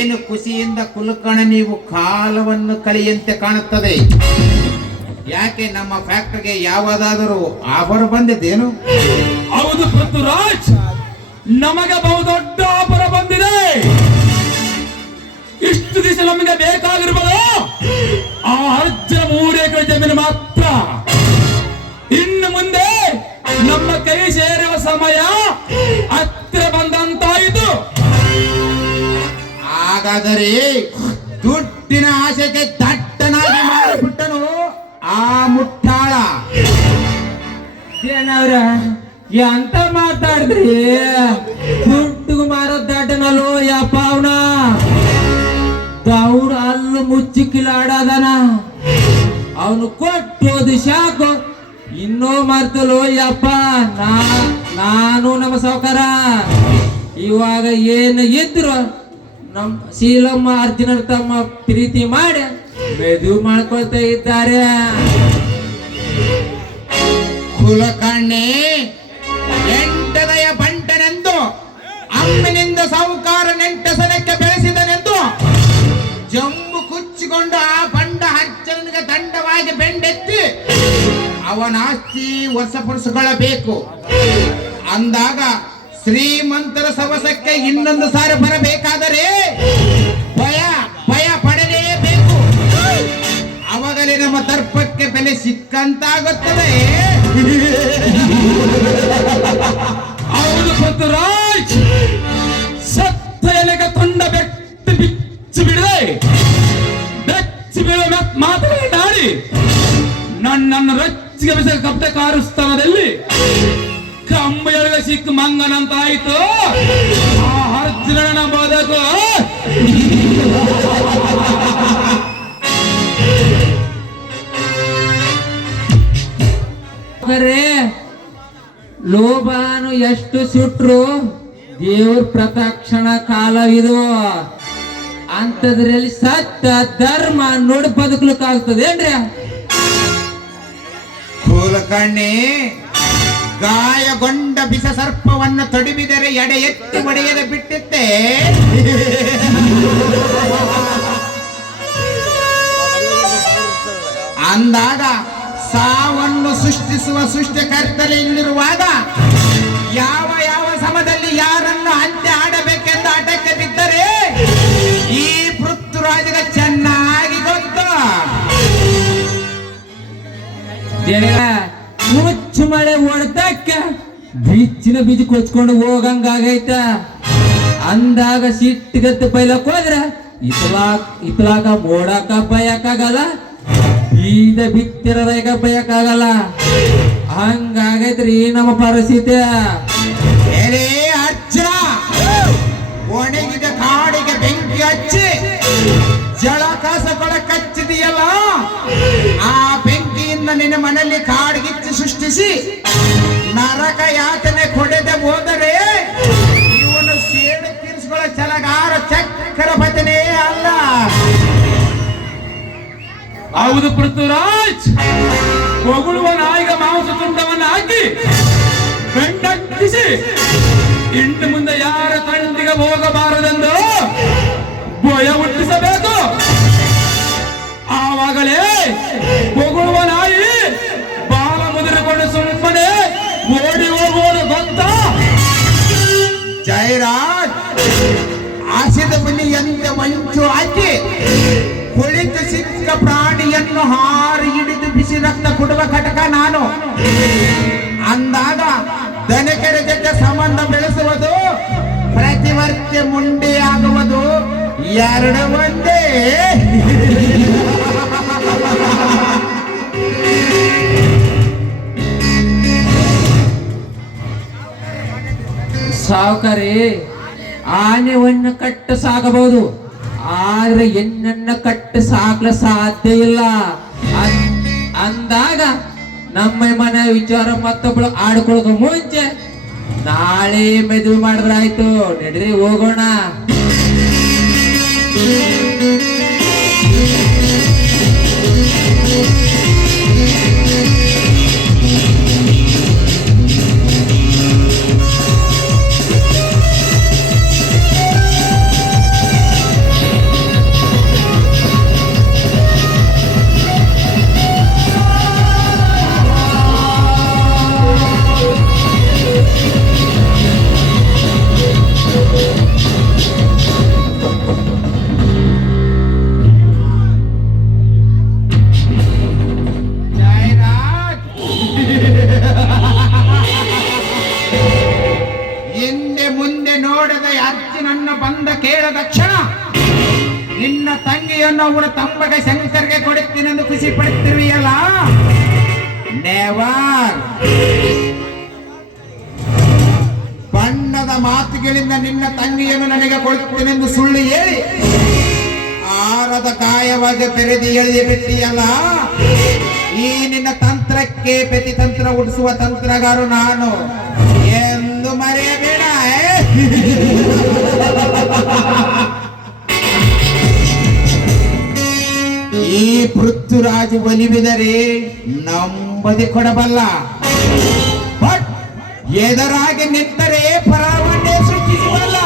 ಏನು ಖುಷಿಯಿಂದ ಕುಲಕಣ ನೀವು ಕಾಲವನ್ನು ಕಳೆಯಂತೆ ಕಾಣುತ್ತದೆ. ಯಾಕೆ ನಮ್ಮ ಫ್ಯಾಕ್ಟರಿಗೆ ಯಾವುದಾದರೂ ಆಫರ್ ಬಂದಿದ್ದೇನು? ಹೌದು ಪೃಥ್ವಿರಾಜ್, ನಮಗೆ ಬಹುದೊಡ್ಡ ಆಫರ್ ಬಂದಿದೆ. ಇಷ್ಟು ದಿವಸ ನಮಗೆ ಬೇಕಾಗಿರ್ಬೋದು ಆ ಅರ್ಜುನ 3 ಎಕರೆ ಜಮೀನು ಮಾತ್ರ. ಇನ್ನು ಮುಂದೆ ನಮ್ಮ ಕೈ ಸೇರುವ ಸಮಯ ಹತ್ತಿರ ಬಂದಂತಾಯಿತು. ಹಾಗಾದರೆ ದುಡ್ಡಿನ ಆಸೆಗೆ ದಟ್ಟನಾಗಿ ಮಾಡಿಬಿಟ್ಟನು ಆ ಮುಟ್ಟಾಳ. ಏನವ್ರ ಎಂತ ಮಾತಾಡಿದ್ರಿ? ದುಡ್ಡು ಮಾರೋ ದಡ್ಡನಲ್ಲೋ ಯಪ್ಪ ಅವನ ದೌಡ ಅಲ್ಲು ಮುಚ್ಚಿಕ್ಕಿಲಾಡದನ. ಅವನು ಕೊಟ್ಟೋದು ಶಾಕು ಇನ್ನೂ ಮರ್ತಲೋ ಯಪ್ಪ. ನಾನು ನಮ್ಮ ಸಾವುಕಾರ ಇವಾಗ ಏನು ಇದ್ರು ನಮ್ಮ ಶೀಲಮ್ಮ ಅರ್ಜುನರ್ ತಮ್ಮ ಪ್ರೀತಿ ಮಾಡಿ ಮೆದುವು ಮಾಡ್ಕೊಳ್ತಾ ಇದ್ದಾರೆ. ಕುಲಕರ್ಣಿ ಎಂಟದಯ ಬಂಟನೆಂದು ಅಮ್ಮನಿಂದ ಸಾಹುಕಾರ ನೆಂಟಸನಕ್ಕೆ ಬೆಳೆಸಿದನೆಂದು ಜಂಬು ಕುಚ್ಚಿಕೊಂಡು ಆ ಬಂಡ ಅಜ್ಜನಿಗೆ ದಂಡವಾಗಿ ಬೆಂಡೆತ್ತಿ ಅವನ ಆಸ್ತಿ ವಶಪಡಿಸಿಕೊಳ್ಳಬೇಕು ಅಂದಾಗ ಶ್ರೀಮಂತರ ಸವಸಕ್ಕೆ ಇನ್ನೊಂದು ಸಾರಿ ಬರಬೇಕಾದರೆ ಭಯ ಭಯ ಪಡಲೇಬೇಕು. ಅವಾಗಲೇ ನಮ್ಮ ದರ್ಪಕ್ಕೆ ಬೆಲೆ ಸಿಕ್ಕಂತಾಗುತ್ತದೆ. ಹೌದು ಪೃಥ್ವಿರಾಜ್, ಸತ್ತ ಎಲೆಗೆ ತೊಂಡ ಬೆಚ್ಚಿ ಬಿಡದೆ ಬೆಚ್ಚಿ ಬೀಳುವ ಮಾತನಾಡಿ ನನ್ನನ್ನು ರಚ್ಚಿಗೆ ಬಿಸಿದ ಕಪ್ಪೆ ಕಾರು ಸ್ಥಾನದಲ್ಲಿ ಕಂಬೆಯೊಳಗೆ ಸಿಕ್ಕ ಮಂಗನಂತಾಯಿತು ಆ ಅರ್ಜುನನ ಬದುಕು. ಲೋಭಾನು ಎಷ್ಟು ಸುಟ್ರು ದೇವ್ರ ಪ್ರತಕ್ಷಣ ಕಾಲವಿದು. ಅಂತದ್ರಲ್ಲಿ ಸತ್ಯ ಧರ್ಮ ನೋಡಿ ಬದುಕಲಿಕ್ಕಾಗ್ತದೇನ್ರಿ? ಕುಲಕರ್ಣಿ ಗಾಯಗೊಂಡ ಬಿಸ ಸರ್ಪವನ್ನು ತೊಡಿಬಿದರೆ ಎಡೆ ಎತ್ತಿ ಒಡೆಯದೆ ಬಿಟ್ಟಿತ್ತೆ. ಅಂದಾಗ ಸಾವನ್ನು ಸೃಷ್ಟಿಸುವ ಸೃಷ್ಟಿಕರ್ತಲೆ ಇಲ್ಲಿರುವಾಗ ಯಾವ ಯಾವ ಸಮದಲ್ಲಿ ಯಾರನ್ನು ಅಂತ್ಯ ಆಡಬೇಕೆಂದು ಆಟಕ್ಕೆ ಬಿದ್ದರೆ ಈ ಪೃಥ್ವಿರಾಜಗೆ ಚೆನ್ನಾಗಿ ಗೊತ್ತು. ಮುಚ್ಚು ಮಳೆ ಹೊಡೆದಕ್ಕ ಬಿಚ್ಚಿನ ಬೀಜ ಕೊಚ್ಕೊಂಡು ಹೋಗಂಗಾಗೈತ. ಅಂದಾಗ ಸಿಟ್ಟಿಗತ್ತು ಬೈಲಕ್ ಹೋದ್ರ ಇತ್ಲಾಕ ಮೋಡಾಕ ಬಯಕಾಗಲ್ಲ, ಬೀಜ ಬಿತ್ತಿರೋದಾಗ ಬಯಕಾಗಲ್ಲ. ಹಂಗಾಗೈತ್ರಿ ನಮ್ಮ ಪರಿಸ್ಥಿತಿ. ಏನೇ ಅರ್ಜುನ, ಒಣಗಿದ ಕಾಡಿಗೆ ಬೆಂಕಿ ಹಚ್ಚಿ ಜಲಕಾಸಗಳ ಕಚ್ಚಿದೆಯಲ್ಲ, ಆ ಬೆಂಕಿಯಿಂದ ನಿನ್ನ ಮನೆಯಲ್ಲಿ ಕಾಡ್ಗಿಚ್ಚಿ ಸೃಷ್ಟಿಸಿ ನರಕ ಯಾತನೆ ಕೊಡದೆ ಹೋದರೆ ಇವನು ಸೇಡು ತೀರಿಸಿಕೊಳ್ಳ ಛಲಗಾರ ಚಕ್ರಪತಿನೇ ಅಲ್ಲ. ಹೌದು ಪೃಥ್ವಿರಾಜ್, ಹೊಗಳುವ ನಾಯಿಗ ಮಾಂಸ ತುಂಡವನ್ನು ಹಾಕಿ ಬೆಂಡಕ್ಕಿಸಿ ಇನ್ನು ಮುಂದೆ ಯಾರ ತಂಡಿಗೆ ಹೋಗಬಾರದೆಂದು ಭಯ ಹುಟ್ಟಿಸಬೇಕು. ಆವಾಗಲೇ ಹೊಗಳುವ ನಾಯಿ ಬಾಲ ಮುದುರಿಕೊಂಡು ಸುಮ್ಮನೆ ಓಡಿ ಹೋಗುವುದು ಗೊತ್ತಾ? ಜಯರಾಜ್ ಆಸಿದ ಬಲಿಯಂತೆ ಮಂಚು ಹಾಕಿ ಕುಳಿತು ಸಿಕ್ಕ ಪ್ರಾಣಿಯನ್ನು ಹಾರಿ ಹಿಡಿದು ಬಿಸಿ ರಕ್ತ ಕೊಡುವ ಘಟಕ ನಾನು. ಅಂದಾಗ ದನಕೆರೆ ಜೊತೆ ಸಂಬಂಧ ಬೆಳೆಸುವುದು, ಪ್ರತಿವರ್ತಿ ಮುಂಡೆಯಾಗುವುದು ಎರಡು ಒಂದೇ. ಸಾವುಕಾರಿ ಆನೆವನ್ನು ಕಟ್ಟ ಸಾಗಬಹುದು, ಆದ್ರೆ ಹೆಣ್ಣನ್ನ ಕಟ್ಟ ಸಾಕ್ಲ ಸಾಧ್ಯ ಇಲ್ಲ. ಅಂದಾಗ ನಮ್ಮ ಮನೆ ವಿಚಾರ ಮತ್ತೊಬ್ಬಳು ಆಡ್ಕೊಳಕ ಮುಂಚೆ ನಾಳೆ ಮದುವೆ ಮಾಡಿದ್ರಾಯ್ತು. ನಡ್ರಿ ಹೋಗೋಣ. ಬಂದ ಕೇಳದ ಕ್ಷಣ ನಿನ್ನ ತಂಗಿಯನ್ನು ಅವನ ತಮ್ಮಗೆ ಶಂಕರ್ಗೆ ಕೊಡುತ್ತೀನೆಂದು ಖುಷಿ ಪಡುತ್ತಿರುವೆಯಲ್ಲ, ನೆವರ್. ಬಣ್ಣದ ಮಾತುಗಳಿಂದ ನಿನ್ನ ತಂಗಿಯನ್ನು ನನಗೆ ಕೊಡುತ್ತೇನೆಂದು ಸುಳ್ಳು ಹೇಳಿ ಆರದ ಕಾಯವಾಗಿ ಬೆರೆದಿ ಎಳೆದಿ ಬಿಟ್ಟಿಯಲ್ಲ, ಈ ನಿನ್ನ ತಂತ್ರಕ್ಕೆ ಪ್ರತಿತಂತ್ರ ಉಡಿಸುವ ತಂತ್ರಗಾರು ನಾನು ಎಂದು ಮರೆಯಬೇಡ. ಈ ಪೃಥ್ವಿರಾಜ್ ಒಲಿಬಿದರೆ ನಂಬದಿ ಕೊಡಬಲ್ಲ, ಬಟ್ ಎದುರಾಗಿ ನಿಂತರೆ ಪರಾವನ್ನೇ ಸೃಷ್ಟಿಸಬಲ್ಲ.